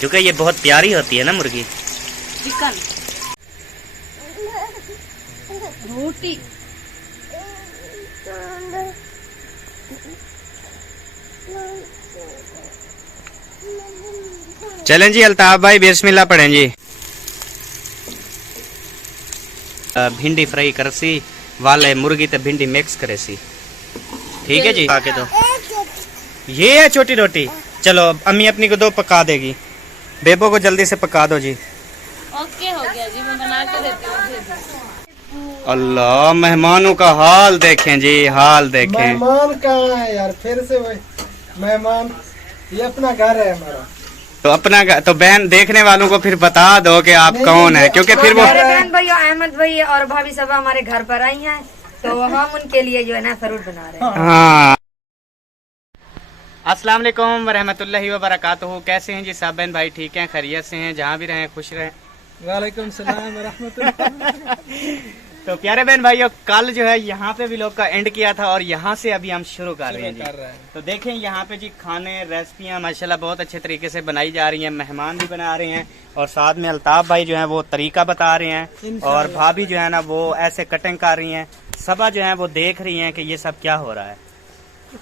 क्योंकि ये बहुत प्यारी होती है ना मुर्गी। चिकन, रोटी, चलें जी अल्ताफ भाई बिस्मिल्लाह पढ़ें जी। भिंडी फ्राई करसी वाले मुर्गी ते भिंडी मिक्स करे सी। ठीक है जी। आके दो, ये है छोटी रोटी। चलो अम्मी अपनी को दो, पका देगी। बेबो को जल्दी से पका दो जी। ओके हो गया जी, मैं बना के देती हूँ। अल्लाह, मेहमानों का हाल देखें जी, हाल देखें। मेहमान कहाँ है यार, फिर से वही मेहमान। ये अपना घर है हमारा। तो अपना तो बहन देखने वालों को फिर बता दो कि आप कौन है, क्योंकि फिर वो मेरे बहन भाई अहमद भाई और भाभी सब हमारे घर पर आई हैं, तो हम उनके लिए जो है ना फ्रूट बना रहे हैं। हाँ। अस्सलाम वालेकुम वरहमतुल्लाहि वबरकातुहू। कैसे हैं जी सब बहन भाई? ठीक हैं, खैरियत से हैं, जहाँ भी रहें खुश रहें। वालेकुम सलाम रहमतुल्लाह। तो प्यारे बहन भाइयों, कल जो है यहाँ पे व्लॉग का एंड किया था और यहाँ से अभी हम शुरू कर रहे हैं जी। तो देखें यहाँ पे जी खाने रेसिपियाँ माशाल्लाह बहुत अच्छे तरीके से बनाई जा रही हैं, मेहमान भी बना रहे हैं और साथ में अल्ताफ भाई जो है वो तरीका बता रहे हैं और भाभी जो है ना वो ऐसे कटिंग कर रही हैं। सबा जो है वो देख रही हैं कि ये सब क्या हो रहा है।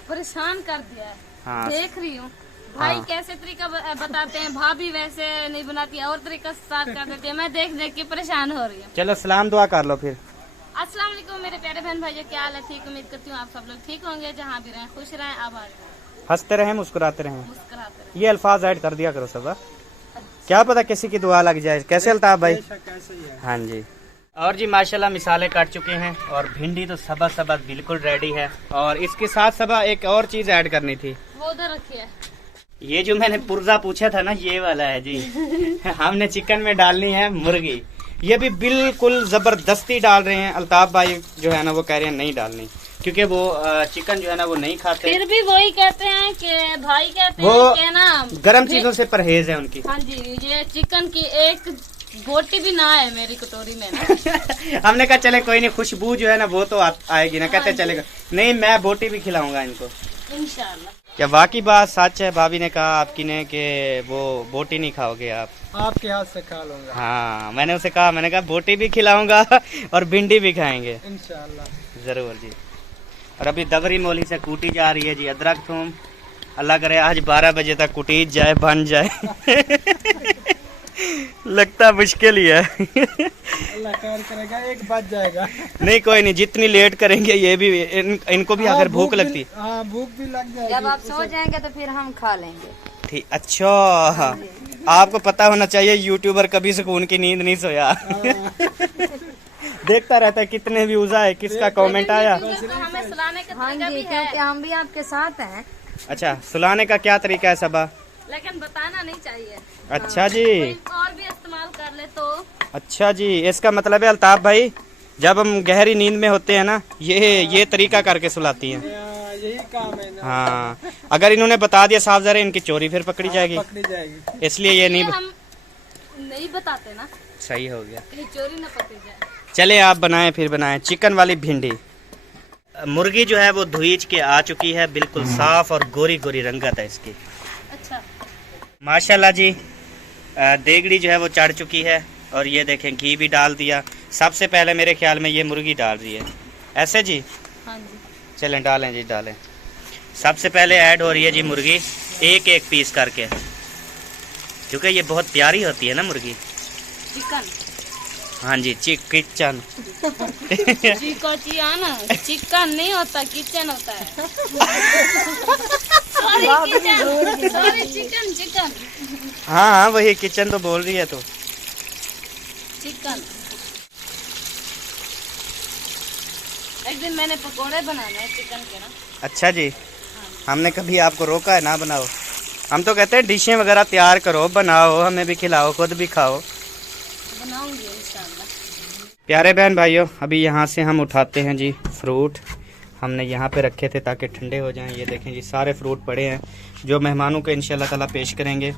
परेशान कर दिया है। हाँ। देख रही हूँ भाई हाँ। कैसे तरीका बताते हैं, भाभी वैसे नहीं बनाती है और तरीका स्टार्ट कर देती है। मैं देख देख के परेशान हो रही हूँ। चलो सलाम दुआ कर लो फिर। अस्सलाम वालेकुम मेरे प्यारे बहन भाइयों, क्या हाल है? ठीक, उम्मीद करती हूँ आप सब लोग ठीक होंगे, जहाँ भी रहें खुश रहें, आबाद रहें, हंसते रहें, मुस्कुराते रहें। मुस्कुराते रहें। ये अल्फाज ऐड कर दिया करो सबा, क्या पता किसी की दुआ लग जाए। कैसे अल्ताफ भाई? हाँ जी। और जी माशाल्लाह मिसालें काट चुके हैं और भिंडी तो सबा बिल्कुल रेडी है। और इसके साथ सबा एक और चीज ऐड करनी थी, वो उधर रखी है। ये जो मैंने पुर्जा पूछा था ना, ये वाला है जी। हमने चिकन में डालनी है मुर्गी। ये भी बिल्कुल जबरदस्ती डाल रहे हैं। अल्ताफ भाई जो है ना वो कह रहे हैं नहीं डालनी, क्योंकि वो चिकन जो है ना वो नहीं खाते। फिर भी वही कहते हैं कि भाई कहते वो हैं कि ना गर्म चीजों से परहेज है उनकी। हाँ जी, ये चिकन की एक बोटी भी ना है मेरी कटोरी में ना। हमने कहा चले कोई नहीं, खुशबू जो है ना वो तो आएगी ना। कहते चलेगा नहीं, मैं बोटी भी खिलाऊंगा इनको इंशाल्लाह। क्या वाकई बात सच है? भाभी ने कहा आपकी ने कि वो बोटी नहीं खाओगे आप? आपके हाथ से खा लूंगा। हाँ, मैंने उसे कहा, मैंने कहा बोटी भी खिलाऊंगा और भिंडी भी खाएंगे इंशाल्लाह। जरूर जी। और अभी दबरी मोली से कूटी जा रही है जी अदरक थूम। अल्लाह करे आज 12 बजे तक कुटी जाए, बन जाए। लगता मुश्किल ही है। अल्लाह खैर करेगा, एक बच जाएगा। नहीं कोई नहीं, जितनी लेट करेंगे ये भी इनको भी अगर भूख लगती। हाँ, भूख भी लग जाएगी। जब आप सो जाएंगे तो फिर हम खा लेंगे। ठीक, अच्छा आपको पता होना चाहिए यूट्यूबर कभी सुकून की नींद नहीं सोया। देखता रहता है कितने व्यूज आए, किसका कमेंट आया। तो हमें सुलाने का हाँ तरीका जी, भी है, क्योंकि हम भी आपके साथ हैं। अच्छा, सुलाने का क्या तरीका है सबा? लेकिन बताना नहीं चाहिए। अच्छा जी। कोई और भी इस्तेमाल कर ले तो। अच्छा जी, इसका मतलब है अल्ताफ भाई जब हम गहरी नींद में होते हैं ना, ये तरीका करके सुलाती हैं। यही काम है ना। हाँ, अगर इन्होंने बता दिया साफ ज़रा, इनकी चोरी फिर पकड़ी जाएगी, इसलिए ये नहीं हम नहीं बताते ना, सही हो गया। कहीं चोरी न पकड़ी जाए। चले आप बनाएं, फिर बनाएं चिकन वाली भिंडी। मुर्गी जो है वो धुईच के आ चुकी है, बिल्कुल साफ और गोरी गोरी रंगत है इसकी। अच्छा माशाल्लाह जी। देगड़ी जो है वो चढ़ चुकी है और ये देखें घी भी डाल दिया। सबसे पहले मेरे ख्याल में ये मुर्गी डाल रही है, ऐसे जी? हाँ जी। चलें डालें जी, डालें। सबसे पहले ऐड हो रही है जी मुर्गी, एक पीस करके, क्योंकि ये बहुत प्यारी होती है ना मुर्गी। चिकन। हाँ जी, किचन। चिकन नहीं होता, किचन होता है। Sorry chicken. हाँ वही किचन तो बोल रही है। तो चिकन एक दिन मैंने पकोड़े बनाने हैं चिकन के ना। अच्छा जी, हमने कभी आपको रोका है ना बनाओ? हम तो कहते हैं डिशें वगैरह तैयार करो, बनाओ, हमें भी खिलाओ, खुद भी खाओ। बनाऊंगी इंशाल्लाह। प्यारे बहन भाइयों, अभी यहाँ से हम उठाते हैं जी फ्रूट। हमने यहाँ पे रखे थे ताकि ठंडे हो जाएं। ये देखें जी सारे फ्रूट पड़े हैं जो मेहमानों को इंशाल्लाह ताला पेश करेंगे।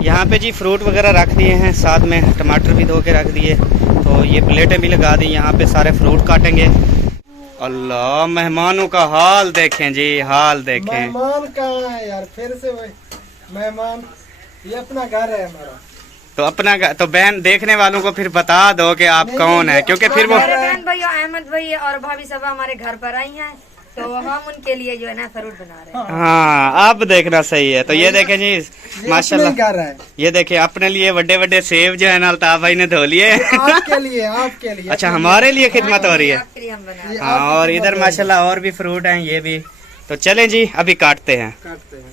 यहाँ पे जी फ्रूट वगैरह रख दिए हैं, साथ में टमाटर भी धो के रख दिए। तो ये प्लेटें भी लगा दी, यहाँ पे सारे फ्रूट काटेंगे। अल्लाह, मेहमानों का हाल देखें जी, हाल देखें। मेहमान कहाँ है यार, फिर से वही मेहमान। ये अपना घर है हमारा। तो अपना तो बहन देखने वालों को फिर बता दो कि आप कौन है, क्योंकि फिर वो मेरे बहन भैया अहमद भैया और भाभी सब हमारे घर पर आई हैं, तो हम उनके लिए जो है ना फ्रूट बना रहे हैं। हाँ अब देखना सही है। तो ये देखें जी ये माशाल्लाह, अपने घर है। ये देखें अपने लिए बड़े बड़े सेब जो है ना अल्ताफ भाई ने धो लिए। आपके लिए, आपके लिए। अच्छा हमारे लिए खिदमत हो रही है। आपके लिए हम बना रहे ये हाँ आपकी और खिदमत इधर है। माशाल्लाह और भी फ्रूट हैं ये भी। तो चलें जी अभी काटते हैं। काटते हैं।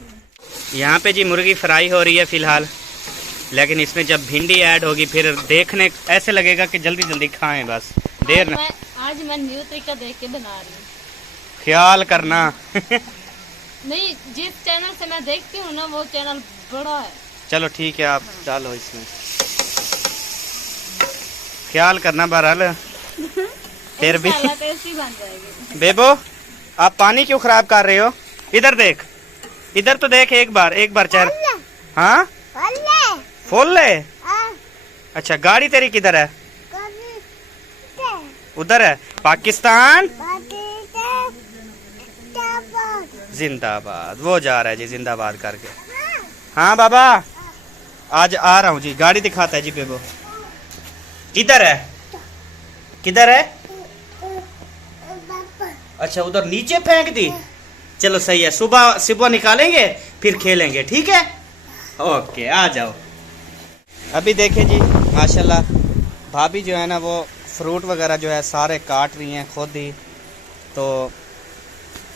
यहाँ पे जी मुर्गी फ्राई हो रही है फिलहाल, लेकिन इसमें जब भिंडी ऐड होगी फिर देखने ऐसे लगेगा कि जल्दी जल्दी खाएं, बस देर ना। आज मैं न्यू तरीका देख के बना रही हूँ। ख्याल करना। नहीं, जिस चैनल से मैं देखती हूँ ना वो चैनल बड़ा है। चलो ठीक है आप डालो इसमें, ख्याल करना बहरहाल। फिर भी इंशाल्लाह टेस्टी बन जाएगी। बेबो आप पानी क्यों खराब कर रहे हो? इधर देख, इधर तो देख, एक बार चेहरा। हाँ फुल ले। अच्छा गाड़ी तेरी किधर है? उधर है। पाकिस्तान जिंदाबाद, वो जा रहा है जी जिंदाबाद करके। हाँ बाबा आज आ रहा हूँ जी, गाड़ी दिखाता है जी बेबो। किधर है, किधर है? अच्छा उधर नीचे फेंक दी। चलो सही है, सुबह सुबह निकालेंगे फिर खेलेंगे, ठीक है? ओके आ जाओ। अभी देखें जी माशाल्लाह भाभी जो है ना वो फ्रूट वगैरह जो है सारे काट रही हैं खुद ही, तो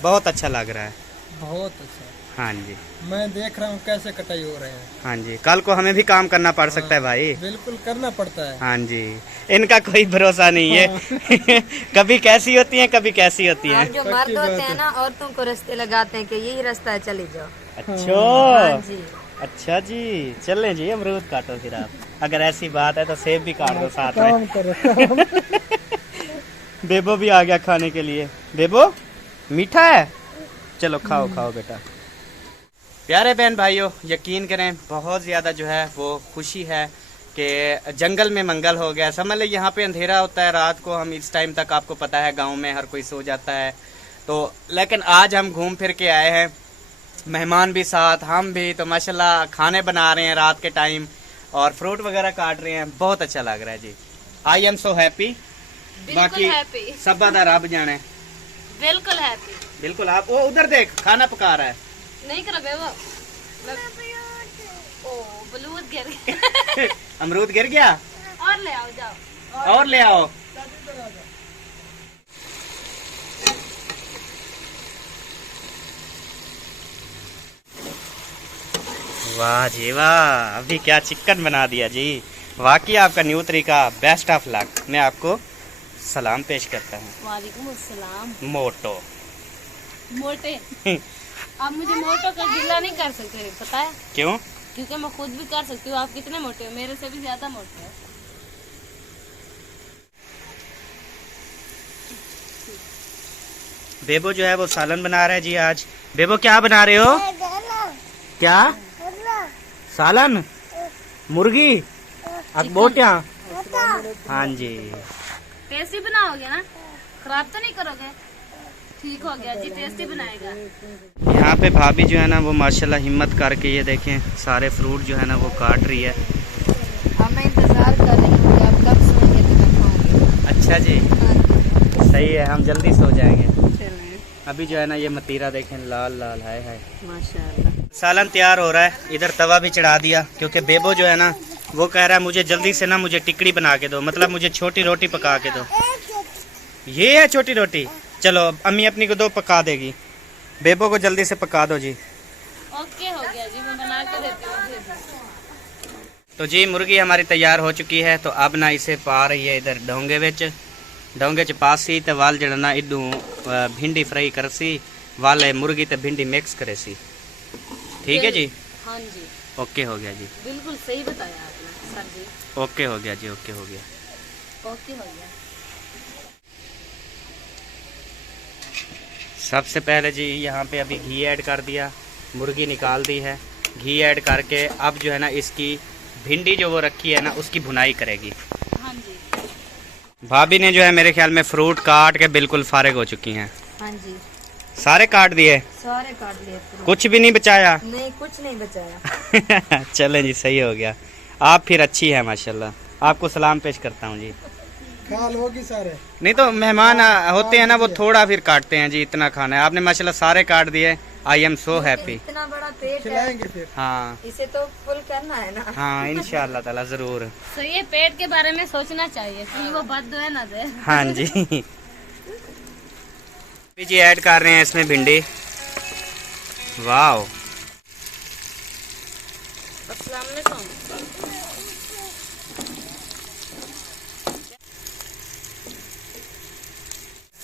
बहुत अच्छा लग रहा है। बहुत अच्छा। हाँ जी मैं देख रहा हूँ कैसे कटाई हो रहे हैं। हाँ जी, कल को हमें भी काम करना पड़ सकता है भाई। बिल्कुल करना पड़ता है। हाँ जी, इनका कोई भरोसा नहीं है। कभी कैसी होती है कभी कैसी होती है। और जो मर्द होते हैं ना औरतों को रास्ते लगाते हैं कि यही रास्ता है चली जाओ। अच्छा हाँ जी। अच्छा जी, चलें जी अमरूद काटो फिर आप। अगर ऐसी बात है तो सेब भी काट दो साथ में। काम करो। बेबो भी आ गया खाने के लिए। बेबो मीठा है, चलो खाओ खाओ बेटा। प्यारे बहन भाइयों यकीन करें बहुत ज़्यादा जो है वो खुशी है कि जंगल में मंगल हो गया। समझ लें यहाँ पे अंधेरा होता है रात को, हम इस टाइम तक आपको पता है गांव में हर कोई सो जाता है, तो लेकिन आज हम घूम फिर के आए हैं, मेहमान भी साथ, हम भी, तो माशाल्लाह खाने बना रहे हैं रात के टाइम और फ्रूट वगैरह काट रहे हैं। बहुत अच्छा लग रहा है जी। I am so happy. बाकी हैप्पी, सब बात रब जाने। बिल्कुल हैप्पी। बिल्कुल। आप वो उधर देख खाना पका रहा है। नहीं करो बेबो। ओ बलूद गिर गया। अमरूद गिर गया, और ले आओ जाओ। और ले आओ। वाह जी वाह, अभी क्या चिकन बना दिया जी। वाकई आपका न्यू तरीका बेस्ट ऑफ लक। मैं आपको सलाम पेश करता हूँ। वालेकुम अस्सलाम। मोटो। मोटे आप मुझे मोटो का गिला नहीं कर सकते, पता है क्यों? क्योंकि मैं खुद भी कर सकती हूँ। आप कितने मोटे हो, मेरे से भी ज्यादा मोटे हो। बेबो जो है वो सालन बना रहा है जी आज। बेबो क्या बना रहे हो? क्या सालन? मुर्गी बोटिया? हाँ जी। टेस्टी बनाओगे ना, खराब तो नहीं करोगे? ठीक हो गया जी, टेस्टी बनाएगा। यहाँ पे भाभी जो है ना वो माशाल्लाह हिम्मत करके ये देखें सारे फ्रूट जो है ना वो काट रही है। अब मैं इंतजार कर रही हूँ कि आप कब सोएंगे तो मैं खाऊंगी। अच्छा जी हाँ सही है, हम जल्दी सो जाएंगे। जी। अभी जो है ना ये मतीरा देखें लाल लाल है। माशाल्लाह। सालन तैयार हो रहा है, इधर तवा भी चढ़ा दिया क्योंकि बेबो जो है ना वो कह रहा है मुझे जल्दी से ना मुझे टिकड़ी बना के दो, मतलब मुझे छोटी रोटी पका के दो। ये है छोटी रोटी, चलो अम्मी अपनी को दो पका देगी, बेबो को जल्दी से पका दो जी। ओके हो गया जी, मैं बना के देती हूँ। तो जी मुर्गी हमारी तैयार हो चुकी है, तो अब ना इसे पा रही है इधर डोंगे विच। डोंगे च पासी ते वाल जड़ा ना इडू भिंडी फ्राई करसी, वाले मुर्गी ते भिंडी मिक्स करे सी। ठीक है जी, हाँ जी ओके हो गया जी। बिल्कुल सही बताया आपने सर जी। ओके हो गया जी, ओके हो गया। ओके हो गया। सबसे पहले जी यहाँ पे अभी घी ऐड कर दिया, मुर्गी निकाल दी है, घी ऐड करके अब जो है ना इसकी भिंडी जो वो रखी है ना उसकी भुनाई करेगी। हाँ जी भाभी ने जो है मेरे ख्याल में फ्रूट काट के बिल्कुल फारिग हो चुकी हैं। हाँ जी। सारे काट दिए, सारे काट लिए पूरे। कुछ भी नहीं बचाया? नहीं, कुछ नहीं बचाया। चले जी, सही हो गया। आप फिर अच्छी है माशाल्लाह। आपको सलाम पेश करता हूँ जी। खा लोगी सारे? नहीं तो मेहमान होते हैं ना, वो थोड़ा फिर काटते हैं जी। इतना खाना है आपने माशाल्लाह, सारे काट दिए। आई एम सो हैप्पी। इतना बड़ा पेट है, खिलाएंगे फिर। हाँ इसे तो फुल करना है ना। हाँ इंशाअल्लाह ताला जरूर। तो ये पेट के बारे में सोचना चाहिए, कहीं वो बददुआ ना दे। हाँ जी। जी ऐड कर रहे हैं इसमें भिंडी। वाह, अस्सलाम वालेकुम।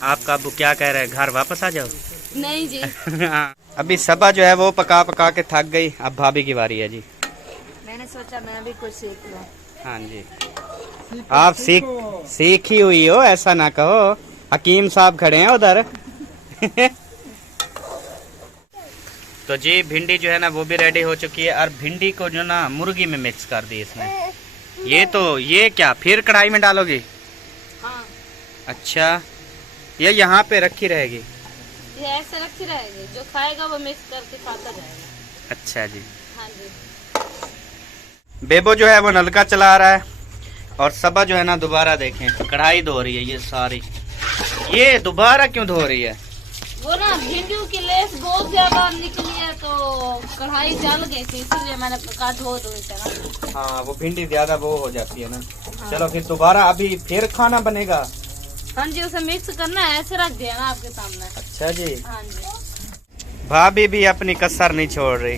आपका अबू क्या कह रहे हैं, घर वापस आ जाओ? नहीं जी, अभी सबा जो है वो पका पका के थक गई, अब भाभी की बारी है जी। मैंने सोचा मैं भी कुछ सीख लूं। हाँ जी, आप सीखी हुई हो, ऐसा ना कहो। हकीम साहब खड़े हैं उधर। तो जी भिंडी जो है ना वो भी रेडी हो चुकी है, और भिंडी को जो ना मुर्गी में मिक्स कर दी इसमें। ये क्या फिर कढ़ाई में डालोगी? हाँ अच्छा, ये यहाँ पे रखी रहेगी? ये ऐसे रखी रहेगी, जो खाएगा वो मिक्स करके खाता जाएगा। अच्छा जी। हाँ जी। बेबो जो है वो नलका चला रहा है, और सबा जो है ना दोबारा देखें कढ़ाई धो रही है। ये सारी ये दोबारा क्यों धो रही है? वो ना भिंडियों की लेस बहुत ज्यादा निकली है, तो कढ़ाई जल गई थी, इसलिए मैंने कहा धो दो इसे ना। हाँ वो भिंडी ज्यादा वो हो जाती है ना। चलो फिर दोबारा अभी फिर खाना बनेगा। हाँ जी, उसे मिक्स करना है, ऐसे रख दिया ना आपके सामने। अच्छा जी। हाँ जी। भाभी भी अपनी कसर नहीं छोड़ रही।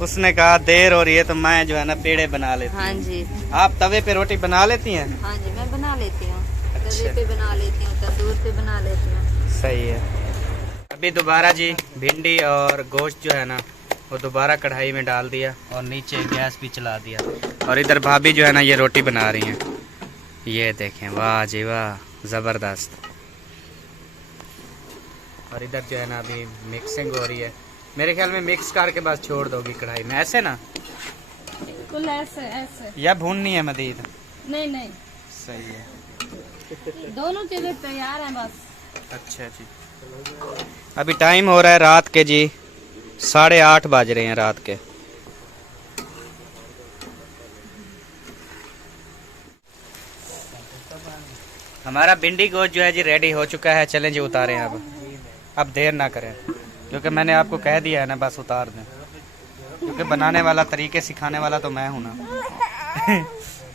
उसने कहा देर हो रही है तो मैं जो है ना पेड़े बना लेती हूँ। हाँ जी। आप तवे पे रोटी बना लेती हैं? हाँ जी, मैं बना लेती हूँ। अच्छा। तवे पे बना लेती हूँ, तंदूर पे बना लेती हूँ। सही है। अभी दोबारा जी भिंडी और गोश्त जो है ना वो दोबारा कढ़ाई में डाल दिया, और नीचे गैस भी चला दिया, और इधर भाभी जो है ना ये रोटी बना रही हैं। ये देखें, वाह जी वाह, ज़बरदस्त। और इधर जो है ना अभी मिक्सिंग हो रही है। मेरे ख्याल में मिक्स करके बस छोड़ दोगी कढ़ाई में, ऐसे ना? बिल्कुल ऐसे ऐसे। या भूननी है मजीद? नहीं नहीं, सही है। दोनों चीजें तैयार हैं बस। अच्छा जी। अभी टाइम हो रहा है रात के जी 8:30 बज रहे हैं रात के। हमारा भिंडी गोश्त जो है जी रेडी हो चुका है। चलें जी उतारें अब देर ना करें, क्योंकि मैंने आपको कह दिया है ना, बस उतार दें, क्योंकि बनाने वाला तरीके सिखाने वाला तो मैं हूं ना।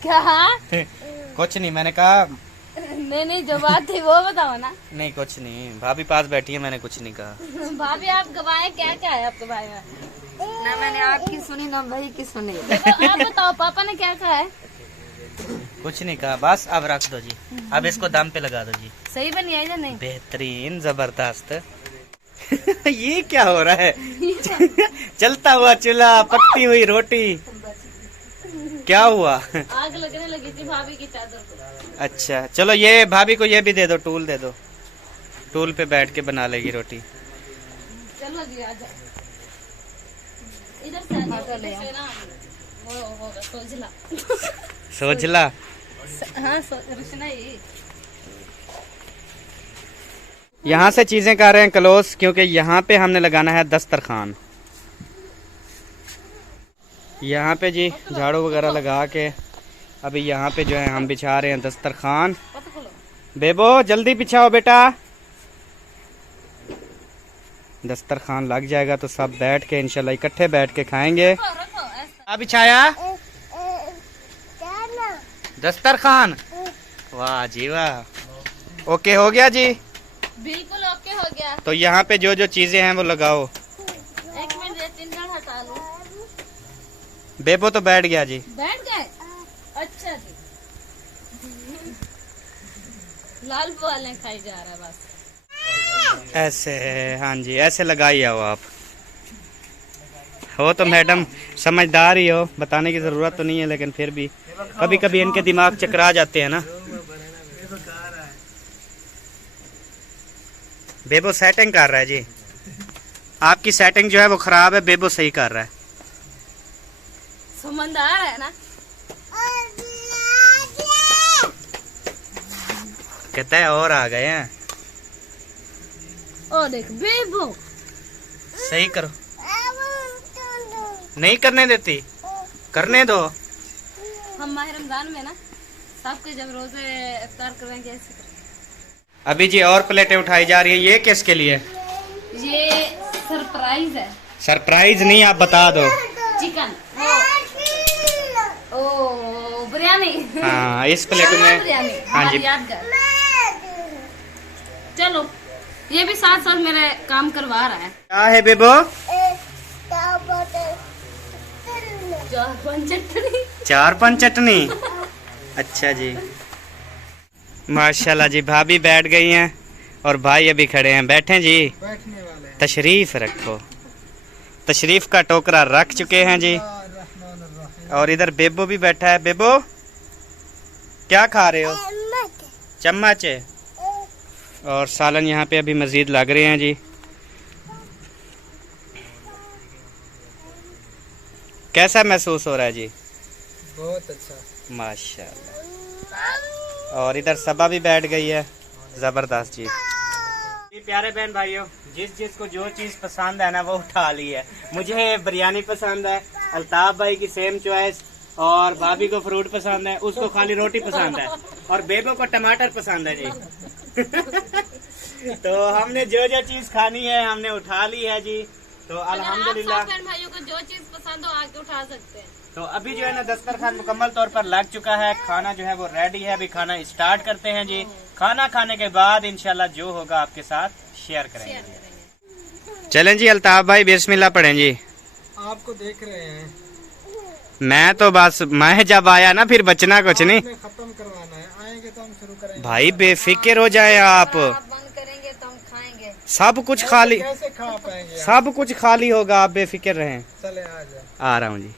क्या? कुछ नहीं, मैंने कहा नहीं, जो बात थी वो बताओ ना। नहीं कुछ नहीं, भाभी पास बैठी है, मैंने कुछ नहीं कहा। भाभी आप गवाए, क्या क्या है आपके भाई में? ना मैंने आपकी सुनी ना भाई की सुनी। देखो आप बताओ, पापा ने क्या कहा है? कुछ नहीं कहा, बस अब रख दो जी। अब इसको दम पे लगा दो जी। सही बनी है या नहीं? बेहतरीन, जबरदस्त। ये क्या हो रहा है? चलता हुआ चूल्हा, पकती हुई रोटी, क्या हुआ? आग लगने लगी थी भाभी की चादर को। अच्छा चलो, ये भाभी को ये भी दे दो, टूल दे दो, टूल पे बैठ के बना लेगी रोटी। चलो जी आ जाओ, इधर से आ जाओ, इधर से ना वो होगा सोजला। सोजला? हाँ रोशना ही। यहाँ से चीजें कर रहे हैं क्लोज, क्योंकि यहाँ पे हमने लगाना है दस्तरखान। यहाँ पे जी झाड़ू वगैरह लगा के अभी यहाँ पे जो है हम बिछा रहे हैं दस्तरखान। बेबो जल्दी बिछाओ बेटा। दस्तरखान लग जाएगा तो सब बैठ के इंशाल्लाह इकट्ठे बैठ के खाएंगे। क्या बिछाया? दस्तरखान। वाह जी वाह, ओके हो गया जी, बिल्कुल ओके हो गया। तो यहाँ पे जो जो चीजें हैं वो लगाओ। एक मिनट, 3 जन हटा लो। बेबो तो बैठ गया जी। बैठ गए? अच्छा जी। लाल वाले खाई जा रहा है बस ऐसे। हाँ जी, ऐसे लगाई आओ आप। हो तो मैडम समझदार ही हो, बताने की जरूरत तो नहीं है, लेकिन फिर भी कभी कभी इनके दिमाग चकरा जाते हैं ना। बेबो सेटिंग कर रहा है जी, आपकी सेटिंग जो है वो खराब है, बेबो सही कर रहा है। समझदार है ना। कहता है और आ गए हैं। ओ देख बेबो। सही करो। नहीं करने देती, करने दो। हम माह रमजान में ना सबके जब रोजे इफ्तार करेंगे ऐसे करेंगे। अभी जी और प्लेटें उठाई जा रही है, ये किसके लिए? ये सरप्राइज है। सरप्राइज नहीं, आप बता दो। चिकन ओ बिरयानी। हाँ, इस प्लेट में। बिरयानी हाँ जी। यादगार। चलो ये भी साथ साथ मेरे काम करवा रहा है। क्या है बेबो? 4-5 चटनी। 4-5 चटनी। अच्छा जी, माशाल्लाह जी। भाभी बैठ गई हैं और भाई अभी खड़े हैं। बैठे जी, बैठने वाले हैं। तशरीफ रखो। तशरीफ का टोकरा रख चुके हैं जी। और इधर बेबो भी बैठा है। बेबो क्या खा रहे हो? चम्मच है। और सालन यहाँ पे अभी मजीद लग रहे हैं जी। कैसा महसूस हो रहा है जी? बहुत अच्छा। माशाल्लाह। और इधर सबा भी बैठ गई है। जबरदस्त जी। प्यारे बहन भाइयों, जिस जिसको जो चीज पसंद है ना वो उठा ली है। मुझे बिरयानी पसंद है, अल्ताफ भाई की सेम चॉइस, और भाभी को फ्रूट पसंद है, उसको खाली रोटी पसंद है, और बेबो को टमाटर पसंद है जी। तो हमने जो जो चीज खानी है हमने उठा ली है जी। तो अल्हम्दुलिल्लाह। बहन भाइयों को जो चीज पसंद हो आके उठा सकते हैं। तो अभी जो है ना दस्तरखान मुकम्मल तौर पर लग चुका है। खाना जो है वो रेडी है। अभी खाना स्टार्ट करते हैं जी। खाना खाने के बाद इंशाल्लाह जो होगा आपके साथ शेयर करेंगे। चलें जी, अल्ताफ भाई बिस्मिल्लाह पढ़ें जी। आपको देख रहे हैं। मैं तो बस मैं जब आया ना फिर बचना कुछ नहीं। खत्म करवाना है, आएंगे तो हम शुरू करेंगे। भाई बेफिक्र हो जाए आप। बंद करेंगे तो हम खाएंगे। सब कुछ खाली, कैसे खा पाएंगे? सब कुछ खाली होगा, आप बेफिक्र रहें। चले आ जाए। आ रहा हूँ जी।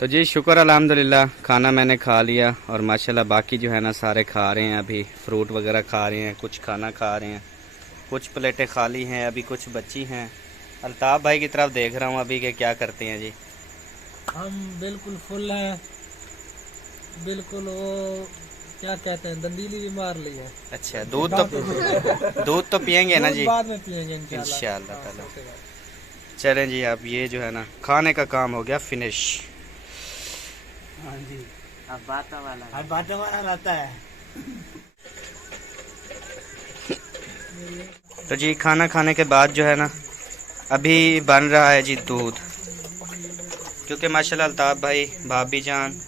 तो जी शुक्र अल्हम्दुलिल्लाह, खाना मैंने खा लिया और माशाल्लाह बाकी जो है ना सारे खा रहे हैं। अभी फ्रूट वगैरह खा रहे हैं, कुछ खाना खा रहे हैं, कुछ प्लेटें खाली हैं, अभी कुछ बची हैं। अल्ताफ भाई की तरफ देख रहा हूँ अभी के क्या करते हैं जी। हम बिल्कुल फुल हैं, बिल्कुल वो क्या कहते हैं, दंदीली भी मार ली है। अच्छा, दूध तो पियेंगे ना जी? बाद में पियेंगे इंशाल्लाह ताला। चलें जी, अब ये जो है ना खाने का काम हो गया फिनिश। हाँ जी, अब बातों वाला रहता है। तो जी खाना खाने के बाद जो है ना अभी बन रहा है जी दूध, क्योंकि माशाल्लाह अल्ताफ भाई, भाभी जान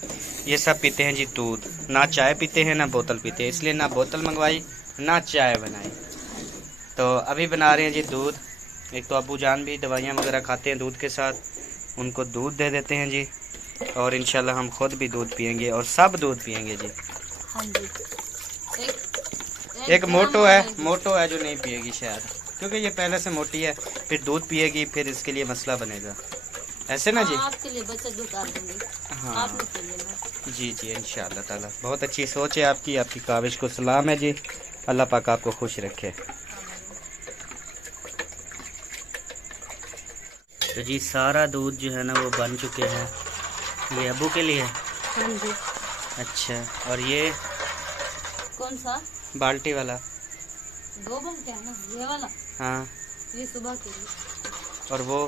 ये सब पीते हैं जी दूध। ना चाय पीते हैं ना बोतल पीते हैं, इसलिए ना बोतल मंगवाई ना चाय बनाई। तो अभी बना रहे हैं जी दूध। एक तो अबू जान भी दवाइयाँ वगैरह खाते हैं दूध के साथ, उनको दूध दे देते हैं जी। और इंशाल्लाह हम खुद भी दूध पियेंगे और सब दूध पियेंगे जी। हाँ जी। एक मोटो है जो नहीं पिएगी शायद, क्योंकि ये पहले से मोटी है, फिर दूध पिएगी फिर इसके लिए मसला बनेगा, ऐसे ना जी? आपके लिए बचत निकाल दूंगी। हाँ आपके लिए मैं। जी जी, इंशाल्लाह ताला। बहुत अच्छी सोच है आपकी काविश को सलाम है जी। अल्लाह पाक आपको खुश रखे। तो जी सारा दूध जो है ना वो बन चुके हैं। ये अबू के लिए? हाँ जी। अच्छा, और ये कौन सा? बाल्टी वाला? दो बनते हैं ना, ये वाला। हाँ, ये सुबह के लिए। और वो?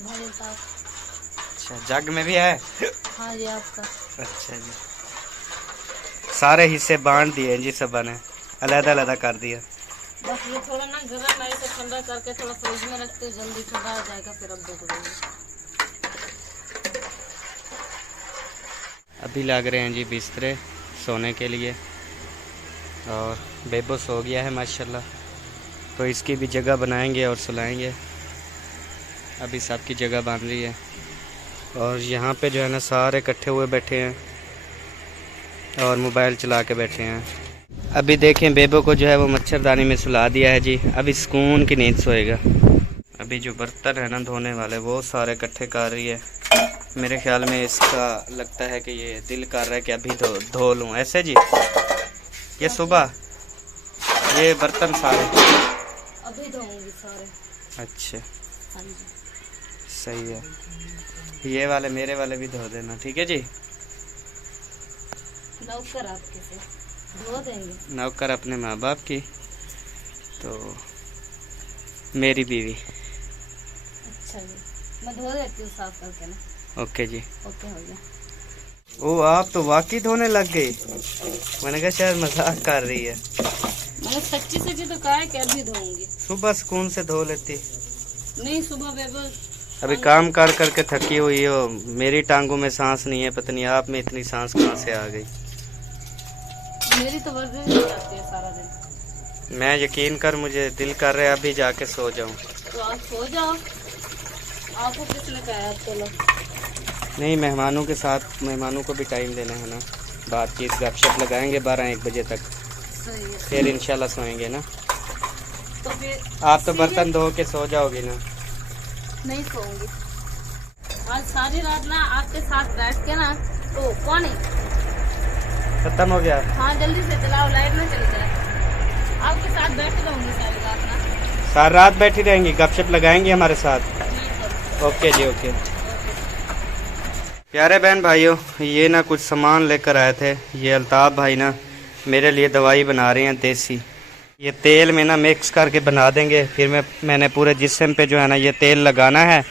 भाई साहब। अच्छा, जग में भी है? हाँ ये आपका। अच्छा जी, सारे हिस्से बांट दिए जी सबा ने, अलग-अलग कर दिया। बस ये थोड़ा ना गर्म है, इसे ठंडा करके थोड़ा फ्रिज में रखते हो, जल्दी ठंडा हो जाएगा, फिर अब दे देंगे। अभी लग रहे हैं जी बिस्तरे सोने के लिए, और बेबो सो गया है माशाल्लाह, तो इसकी भी जगह बनाएंगे और सुलाएंगे। अभी सबकी जगह बन रही है, और यहाँ पे जो है ना सारे इकट्ठे हुए बैठे हैं और मोबाइल चला के बैठे हैं। अभी देखें बेबो को जो है वो मच्छरदानी में सुला दिया है जी, अभी सुकून की नींद सोएगा। अभी जो बर्तन है ना धोने वाले वो सारे इकट्ठे कर रही है। मेरे ख्याल में इसका लगता है कि ये दिल कर रहा है कि अभी धो लूँ, ऐसे जी? ये सुबह ये बर्तन सारे अभी धोऊंगी सारे। अच्छा, हाँ जी। सही है। ये वाले मेरे वाले भी धो देना, ठीक है जी? नौकर आपके से धो देंगे। नौकर अपने माँ बाप की। तो मेरी बीवी। अच्छा जी, मैं धो देती हूँ साफ करके ना। ओके जी। ओके हो गया। ओ आप तो वाकई धोने लग गई। मैंने कहा शायद मजाक कर रही है। मैंने सच्ची सच्ची तो कहा है कि अभी धोऊंगी। सुबह सुकून से धो लेती। नहीं सुबह बेबस अभी काम कर करके थकी हुई हो। मेरी टांगों में सांस नहीं है, पता नहीं आप में इतनी सांस कहाँ से आ गई। मेरी तो वर्जिश ही जाती है सारा दिन। मैं यकीन कर, मुझे दिल कर रहा है अभी जाके सो जाऊं। तो आप सो जाओ, आपको किसने कहा है? चलो नहीं, मेहमानों के साथ, मेहमानों को भी टाइम देना है ना, बातचीत गपशप लगाएंगे 12-1 बजे तक, सही है। फिर इंशाल्लाह सोएंगे ना। तो फिर आप तो बर्तन धो के सो जाओगी ना। नहीं सोऊंगी आज सारी रात ना आपके साथ बैठ के ना। तो कौन है? खत्म हो गया। हाँ जल्दी से चलाओ, लाइट ना चली जाए। आपके साथ बैठ रहूंगी सारी रात ना। सारी रात बैठी रहेंगी, गपशप लगाएंगी हमारे साथ। ओके जी, ओके। प्यारे बहन भाइयों, ये ना कुछ सामान लेकर आए थे। ये अल्ताफ़ भाई ना मेरे लिए दवाई बना रहे हैं देसी। ये तेल में ना मिक्स करके बना देंगे। फिर मैंने पूरे जिस्म पे जो है ना ये तेल लगाना है,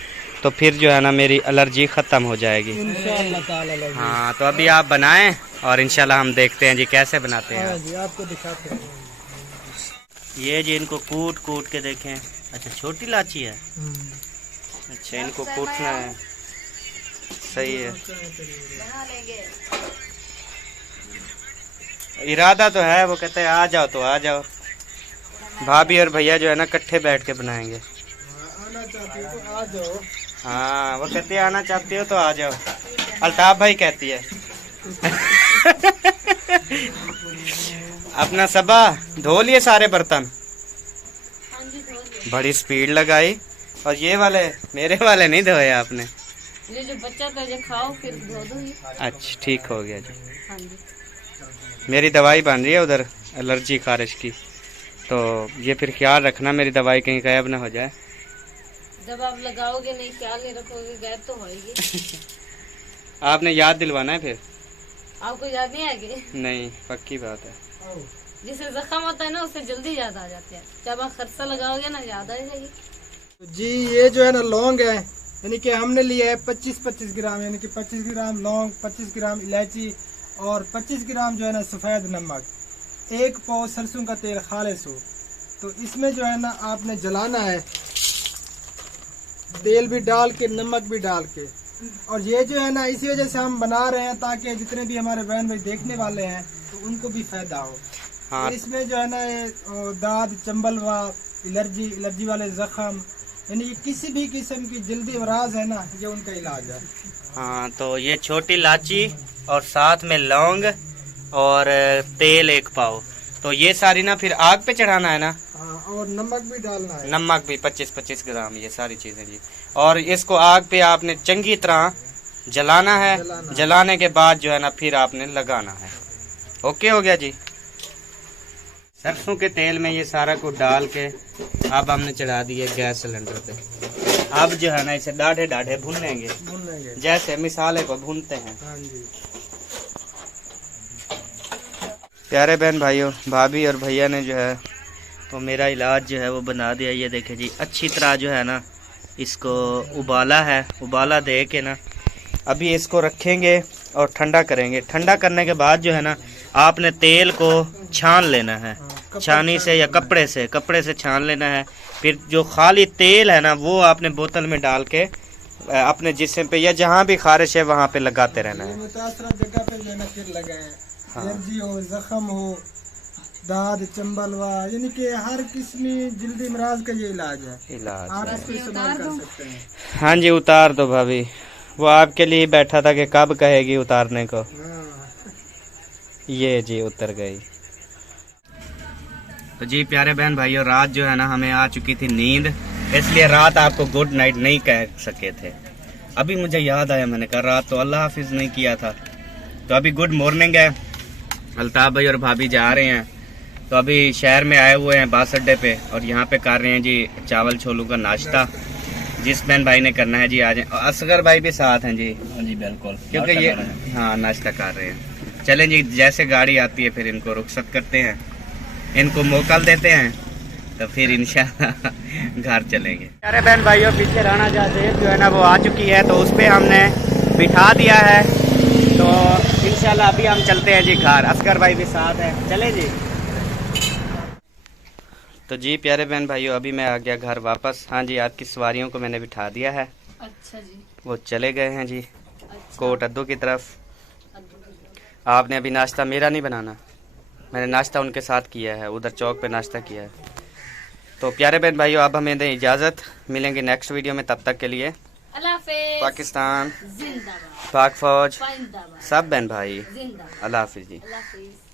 तो फिर जो है ना मेरी एलर्जी ख़त्म हो जाएगी इंशाअल्लाह ताला। हाँ, तो अभी आप बनाएं और इंशाल्लाह हम देखते हैं जी कैसे बनाते हैं। हाँ जी, आपको दिखाते हैं। ये जी इनको कूट कूट के देखें। अच्छा, छोटी इलायची है। अच्छा, इनको कूटना है। सही है, इरादा तो है। वो कहते हैं आ जाओ तो आ जाओ। भाभी और भैया जो है ना इकट्ठे बैठ के बनाएंगे। आना चाहती हो तो आ जाओ। हाँ, वो कहती है आना चाहती हो तो आ जाओ। अल्ताफ भाई कहती है। अपना सबा धो लिए सारे बर्तन। हाँ जी धो दिए। बड़ी स्पीड लगाई। और ये वाले मेरे वाले नहीं धोए आपने। ये जो बच्चा था ये खाओ फिर धो दूंगी। अच्छा, ठीक हो गया जी। हाँ जी। मेरी दवाई बन रही है उधर एलर्जी खारिश की, तो ये फिर ख्याल रखना मेरी दवाई कहीं गायब ना हो जाए। जब आप लगाओगे नहीं, ख्याल नहीं रखोगे, गायब तो होएगी। आपने याद दिलवाना है फिर। आपको याद नहीं आएगी? नहीं, पक्की बात है। जिसे जख्म होता है ना उसे जल्दी याद आ जाते हैं। जब आप खर्चा लगाओगे ना याद आ जाएगी। जी ये जो है ना लौंग है, यानी कि हमने लिया है 25-25 ग्राम, यानी कि 25 ग्राम लौंग, 25 ग्राम इलायची और 25 ग्राम जो है ना सफ़ेद नमक, 1 पाव सरसों का तेल खालिस हो। तो इसमें जो है ना आपने जलाना है, तेल भी डाल के नमक भी डाल के। और ये जो है ना इसी वजह से हम बना रहे हैं ताकि जितने भी हमारे बहन भाई देखने वाले हैं तो उनको भी फायदा हो। हाँ, तो इसमें जो है ना ये दाद, चंबल व एलर्जी वाले जख्म, यानी कि किसी भी किस्म की जल्दी अमराज है ना, ये उनका इलाज है। हाँ, तो ये छोटी इलायची और साथ में लौंग और तेल 1 पाव, तो ये सारी ना फिर आग पे चढ़ाना है ना। हाँ, और नमक भी डालना है। नमक भी 25-25 ग्राम, ये सारी चीजें जी। और इसको आग पे आपने चंगी तरह जलाना है। जलाने के बाद जो है ना फिर आपने लगाना है। ओके हो गया जी। सरसों के तेल में ये सारा कुछ डाल के अब हमने चढ़ा दिए गैस सिलेंडर पे। अब जो है ना इसे डाढ़े डाढ़े भूनेंगे, जैसे मिसाले को भूनते हैं। हाँ जी। प्यारे बहन भाइयों, भाभी और भैया ने जो है तो मेरा इलाज जो है वो बना दिया। ये देखे जी, अच्छी तरह जो है ना इसको उबाला है। उबाला दे के ना अभी इसको रखेंगे और ठंडा करेंगे। ठंडा करने के बाद जो है ना आपने तेल को छान लेना है, छानी से या कपड़े से छान लेना है। फिर जो खाली तेल है ना वो आपने बोतल में डाल के अपने जिस्म पे या जहाँ भी खारिश है वहाँ पे लगाते रहना है। मुतासरा जगह पे जो है ना फिर लगाएं। हाँ। एलर्जी हो, जख्म हो, दाद, चंबल व यानी कि हर किस्म जल्दी अमराज का ये इलाज है। आप इसको इस्तेमाल कर सकते हैं। हाँ जी, उतार दो भाभी। वो आपके लिए बैठा था कि कब कहेगी उतारने को। हाँ। ये जी उतर गई। तो जी प्यारे बहन भाइयों, रात जो है ना हमें आ चुकी थी नींद, इसलिए रात आपको गुड नाइट नहीं कह सके थे। अभी मुझे याद आया, मैंने कहा रात तो अल्लाह हाफिज नहीं किया था। तो अभी गुड मॉर्निंग है। अल्ताफ भाई और भाभी जा रहे हैं, तो अभी शहर में आए हुए हैं बस अड्डे पे, और यहाँ पे कर रहे हैं जी चावल छोलू का नाश्ता। जिस बहन भाई ने करना है जी आ जाए। असगर भाई भी साथ हैं जी। जी बिल्कुल, क्योंकि ये हाँ नाश्ता कर रहे हैं। चलें जी, जैसे गाड़ी आती है फिर इनको रुखसत करते हैं, इनको मोकल देते हैं तो फिर इंशाल्लाह घर चलेंगे। अरे बहन भाइयों, पीछे राणा जहाज़ेब जो है ना वो आ चुकी है, तो उस पर हमने बिठा दिया है। तो इंशाल्लाह अभी हम चलते हैं जी घर। असगर भाई भी साथ है, चले जी। तो जी प्यारे बहन भाइयों, अभी मैं आ गया घर वापस। हाँ जी, आपकी सवारियों को मैंने बिठा दिया है। अच्छा जी। वो चले गए हैं जी अच्छा। कोट अद्दू की तरफ। आपने अभी नाश्ता मेरा नहीं बनाना, मैंने नाश्ता उनके साथ किया है, उधर चौक पे नाश्ता किया है। तो प्यारे बहन भाइयों, अब हमें दें इजाज़त, मिलेंगे नेक्स्ट वीडियो में। तब तक के लिए अल्लाह हाफिज। पाकिस्तान जिंदाबाद। पाक फौज जिंदाबाद। सब बहन भाई, जिंदाबाद। अल्लाह हाफिज़ जी। अल्लाह हाफिज।